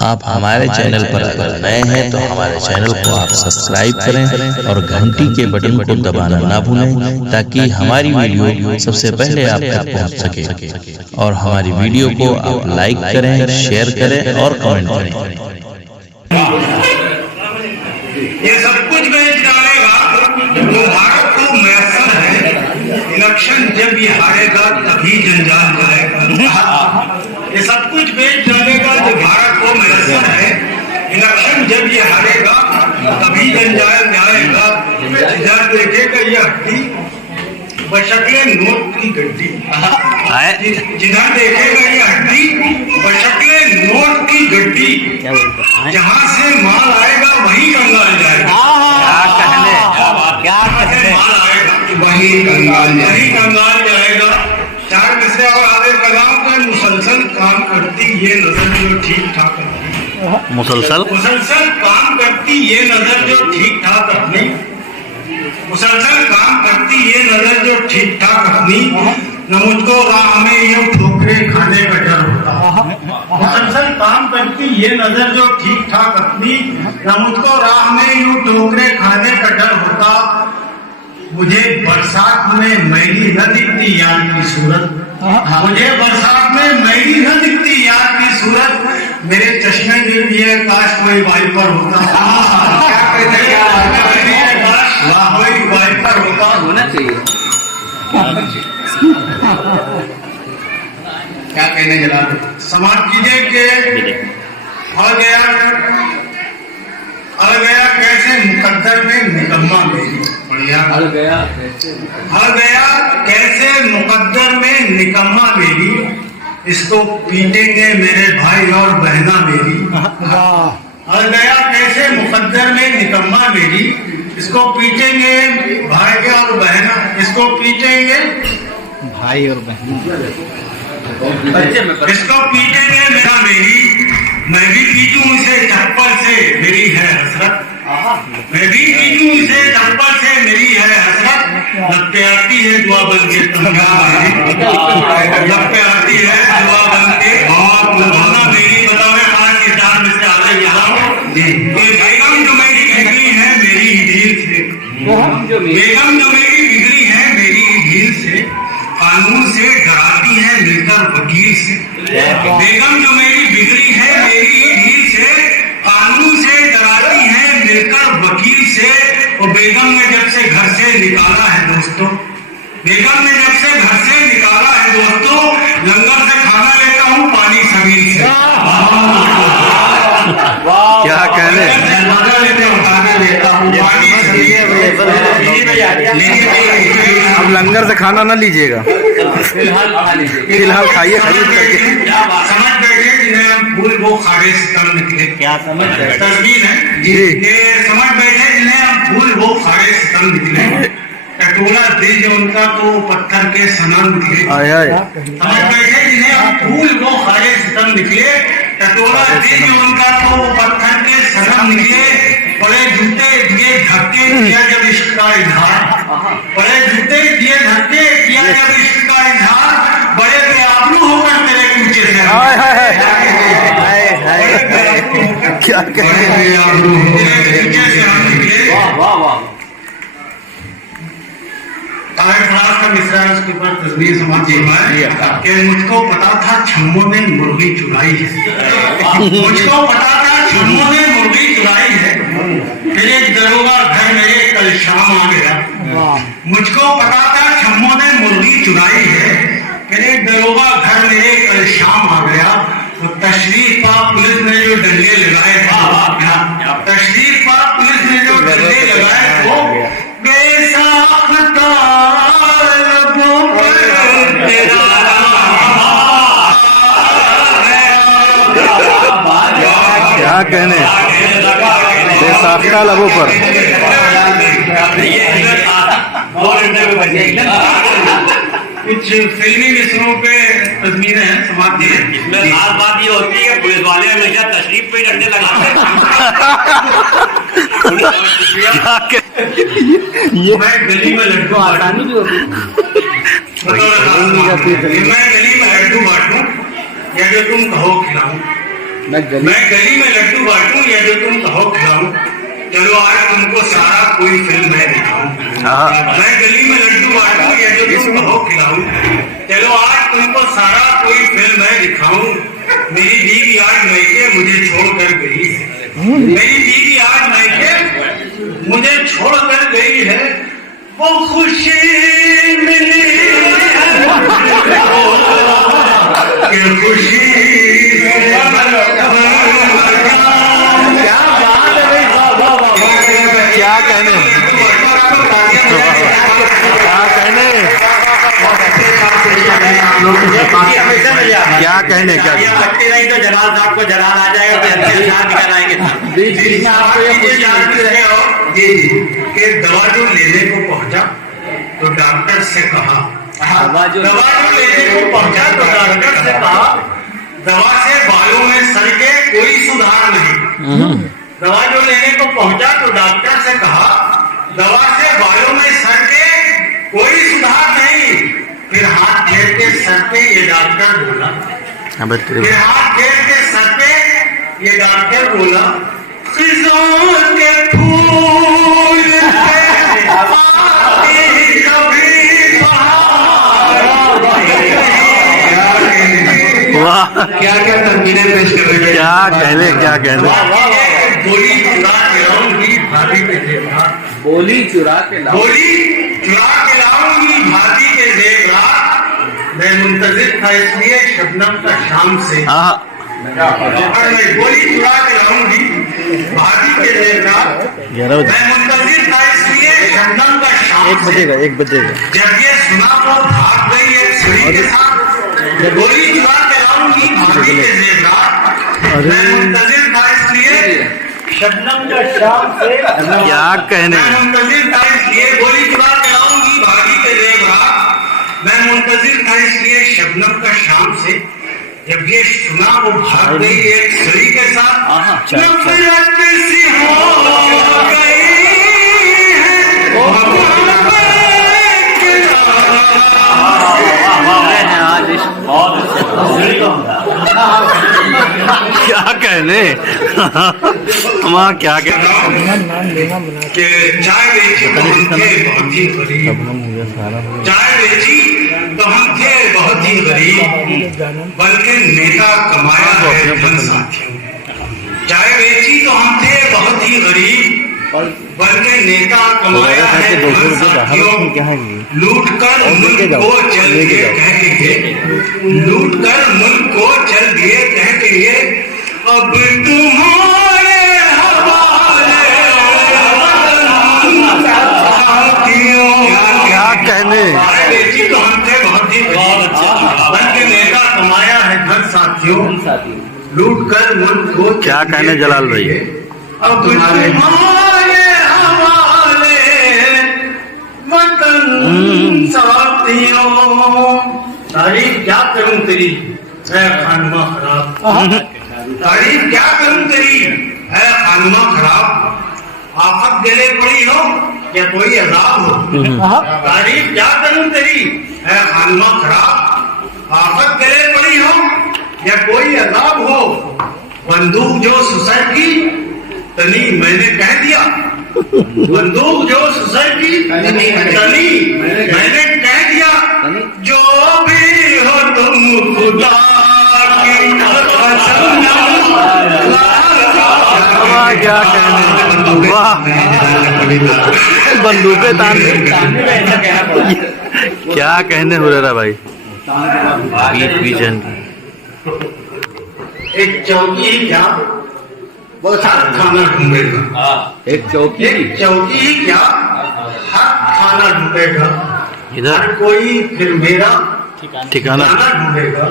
आप हमारे चैनल पर अगर नए हैं तो हमारे चैनल को आप सब्सक्राइब करें और घंटी के बटन को दबाना ना भूलें ताकि हमारी वीडियो सबसे पहले आप तक पहुंच सके। और हमारी वीडियो को आप लाइक करें, शेयर करें और कमेंट करें। ये सब कुछ बेच डालेगा तो भारत को मैसर है। इलेक्शन जब ये हारेगा तभी जंजाल जाएगा। ये सब कुछ बेच डालेगा जो भारत को मैसर है। इलेक्शन जब ये हारेगा तभी जंजाल जाएगा। इधर देखेगा ये हड्डी बशक्ले नोट की गड्डी। जिधर देखेगा ये हड्डी बशक्ले नोट की गड्डी। जहाँ से माल आएगा वही कंगाल जाएगा। माल आएगा वही कंगाल जाएगा। चार मिसरे और आधे कलाम का मुसलसल काम करती ये नजर जो ठीक ठाक अपनी। मुसलसल काम करती ये नजर जो ठीक ठाक अपनी। मुसलसल काम करती ये नजर जो ठीक ठाक अपनी। न मुझको राह में यूं ठोकरे खाने का डर होता। मुसलसल काम करती ये नजर जो ठीक ठाक अपनी। न मुझको राह में यूं ठोकरे खाने का डर होता। मुझे बरसात में मैली न दिखती यार की सूरत। मुझे बरसात में मैली न दिखती यार की सूरत। मेरे चश्मे में भी है काश कोई वाइपर होता। कोई वाइपर होना चाहिए। क्या कहने जला समाज कीजिए के हल गया कैसे मुकद्दर में निकम्मा मेरी। बढ़िया हल गया कैसे मुकद्दर में निकम्मा मेरी। इसको पीटेंगे मेरे भाई और बहना मेरी। हल गया कैसे मुकद्दर में निकम्मा मेरी। इसको पीटेंगे भाई और बहना। इसको पीटेंगे भाई और बहन। इसको पीटेंगे मेरा मेरी। मैं भी पीटूं इसे चप्पल से मेरी है हसरत। मैं भी पीटूं इसे चप्पल से मेरी है हसरत। लगते आती है दुआ बन के लगते आती है दुआ बन के भावना मेरी। बताओ खास के चार में से आगे बेगम जो मेरी बिगड़ी है मेरी ढील से। बेगम जो मेरी बिगड़ी है मेरी ढील से। कानून से डराती है मिलकर वकील से। बेगम जो मेरी बिगड़ी है मेरी ढील से। कानून से डराती है मिलकर वकील से। और बेगम ने जब से घर से निकाला है दोस्तों। बेगम ने जब से घर से निकाला है दोस्तों। लंगर से खाना लेता हूँ पानी समीर से। क्या कहने खाना लेता हूँ पानी अब लंगर से खाना ना लीजिएगा, फिलहाल खाइए खरीद करके। समझ बैठे जिन्हें हम फूल वो खारे सितम निकले। क्या समझ तस्वीर है जी। ये समझ बैठे जिन्हें हम फूल वो खारे सितम निकले। टटोला दिल जो उनका तो पत्थर के सनम निकले। समझ बैठे जिन्हें हम फूल वो खारे सितम निकले। टटोला दिल जो उनका तो पत्थर के सनम निकले। बड़े जूते दिए धक्के किया जब इश्क का इजहार। बड़े जूते दिए धक्के किया जब इश्क का इजहार। बड़े बेआबरू होकर तेरे कूचे से क्या बेआबरू तेरे कूचे से हम निकले। का मिश्रा उसके ऊपर तस्वीर समाज मुझको पता था छम्मो ने मुर्गी चुराई है। मुझको पता था छम्मो ने मुर्गी चुराई है। फिर एक दरोगा घर मेरे कल शाम आ गया। मुझको पता था छम्मो ने मुर्गी चुराई है। फिर एक दरोगा घर मेरे कल शाम आ गया। तो तशरीफ पा पुलिस ने जो डंडे लगाए थे। तशरीफ पा पुलिस ने जो डंडे लगाए थे बेसाख्ता लबों पर तेरा क्या कहने बेसाख्ता लबों पर। कुछ फिल्मी मिसरों पे तस्वीरें हैं समाज की। इसमें खास बात ये होती है पुलिस वाले हमेशा तशरीफ पे डंडे लगाते हैं। मैं गली में लड्डू आसानी भी होती मैं गली में लड्डू बांटूं या जो तुम कहो खिलाऊं। मैं गली में लड्डू बांटूं या जो तुम कहो खिलाऊं, चलो आज तुमको सारा कोई फिल्म मैं दिखाऊं। मैं गली में लड्डू बांटूं या जो तुम कहो खिलाऊं, चलो आज तुमको सारा कोई फिल्म मैं दिखाऊं। मेरी बीवी आज मैके मुझे छोड़कर गई है, मेरी बीवी आज मैके मुझे छोड़कर गई है। वो खुशी मिली कि खुशी क्या कहने क्या कहने क्या नहीं तो जलाल साहब को जलाल आ जाएगा तो निकल आएंगे। कि दवा जो लेने को पहुंचा तो डॉक्टर से कहा, दवा जो लेने को पहुंचा तो डॉक्टर से कहा, दवा से बालों में सर के कोई सुधार नहीं। दवा जो लेने को पहुंचा तो डॉक्टर से कहा, दवा से बालों में सर के कोई सुधार नहीं। फिर हाथ फेर के सर पे ये डॉक्टर बोला, फिर हाथ फेर के सर पे ये डॉक्टर बोला, खिज़ों के फूल पे आती कभी बहार। वाह क्या क्या तस्वीरें पेश कर रहे हैं, क्या कहने क्या कहने। गोली चुरा के लाऊंगी भाभी के जेवरात, गोली चुरा के लाओ, गोली चुरा के लाऊंगी भाभी के जेवरात। मैं मुंतजिर था इसलिए शबनम का शाम से, हाँ और मैं गोली चुरा के लाऊंगी भाभी के जेवरात। मैं मुंतजिर था इसलिए शबनम का शाम से। 1 बजेगा। जब ये सुना तो भाग गई एक छुरी के साथ, गोली चुरा के लाऊंगी भाभी के जेवरात। मैं मुंतजिर था इसलिए शबनम का शाम से, क्या कहने। मैं मुंतजिर था इसलिए गोली चुरा के लाऊंगी भाभी के जेवरात। मैं मुंतजिर था इसलिए शबनम का शाम से। जब ये सुना वो भाग गई एक छुरी के साथ। नफरत सी हो गई क्या कहने वहाँ क्या कहने। कि चाय बेची तो हम थे बहुत ही गरीब, चाय बेची तो हम थे बहुत ही गरीब, बल्कि नेता कमाया है धन साथियों। चाय बेची तो हम थे बहुत ही गरीब, बल्कि नेता कमाया है धन साथियों। लूट कर मुल्क को चल दिए कह के ये, लूट कर मुल्क को चल दिए कह के ये, अब तुम्हारे हवाले क्या कहने। बेची तो हम थे बहुत ही गरीब, बल्कि नेता कमाया है धन साथियों। लूट कर मुल्क को क्या कहने जलाल भाई। अब तुम्हारे हवाले वतन साथियों। तारीफ क्या करूं तेरी है खानमा खराब, तारीफ क्या करूं तेरी है खानमा खराब। आफत गले पड़ी हो या कोई अजाब हो, तारीफ क्या करूं तेरी है खानमा खराब। आफत गले पड़ी हो या कोई अजाब हो, बंदूक जो सुसर की तनी मैंने कह दिया, बंदूक जो सुसर की तनी मैंने कह दिया। जो भी हो तुम खुदा की कसम। क्या कहने। वाह बंदूकें तान। क्या कहने हुरेरा भाई। एक चौकी क्या वो हर खाना ढूंढेगा, एक चौकी ही क्या हर खाना ढूंढेगा। इधर हर कोई फिर मेरा ठिकाना ढूंढेगा।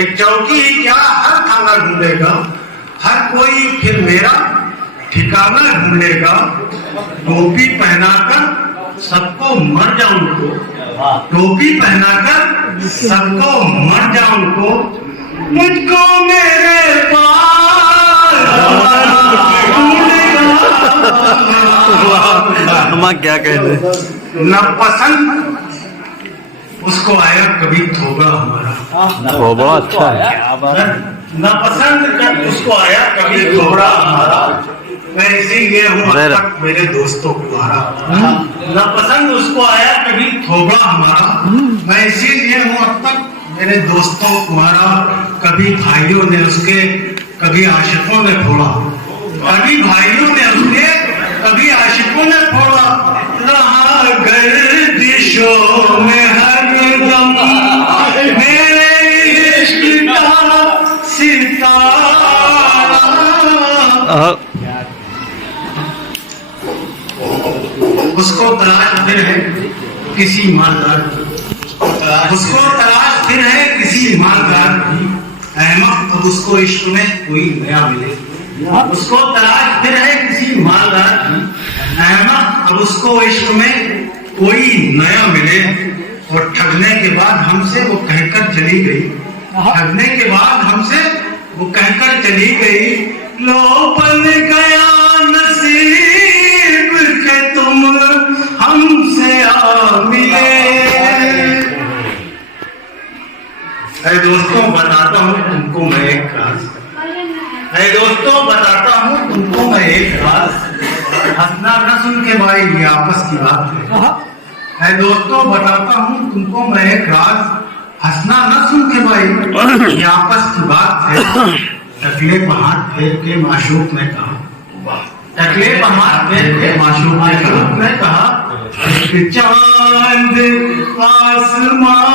एक चौकी ही क्या हर खाना ढूंढेगा। हर कोई फिर मेरा ठिकाना ढूंढेगा। टोपी पहनाकर सबको मर जाऊं को, टोपी पहनाकर सबको मर जाऊं को, मुझको मेरे हम क्या कहने। न पसंद उसको आया कभी थोड़ा हमारा। वो बड़ा अच्छा है। नापसंद कर उसको आया कभी थोड़ा हमारा, मैं इसीलिए हूँ अब तक मेरे दोस्तों को हारा। नापसंद उसको आया कभी थोड़ा हमारा, मैं इसीलिए हूँ अब तक मेरे दोस्तों को हारा। कभी भाइयों ने उसके, कभी आशिकों ने फोड़ा, कभी भाइयों ने उसके, कभी आशिकों ने फोड़ा। रहा गर्दिशों में हरदम मेरे इश्क का सितारा। उसको तलाश फिर है किसी मालदार की, उसको तलाश फिर है किसी मालदार की। अहमद अब उसको इश्क में कोई नया मिले, उसको तलाश फिर है किसी मालदार की। अहमद अब उसको इश्क में कोई नया मिले। और ठगने के बाद हमसे वो कहकर चली गई, ठगने के बाद हमसे वो कहकर चली गई। लो बन गया नसीब के तुम हमसे आ मिले। अरे दोस्तों बताता हूँ तुमको मैं एक राज, अरे दोस्तों बताता हूँ तुमको मैं एक राज। हंसना न सुन के भाई ये आपस की बात है। अरे दोस्तों बताता हूँ तुमको मैं एक राज, हंसना न सुन के भाई ये आपस की बात है। टकले पर हाथ फेर के माशूक ने कहा, टकले पर हाथ फेर के माशूक ने कहा, चांद आसमान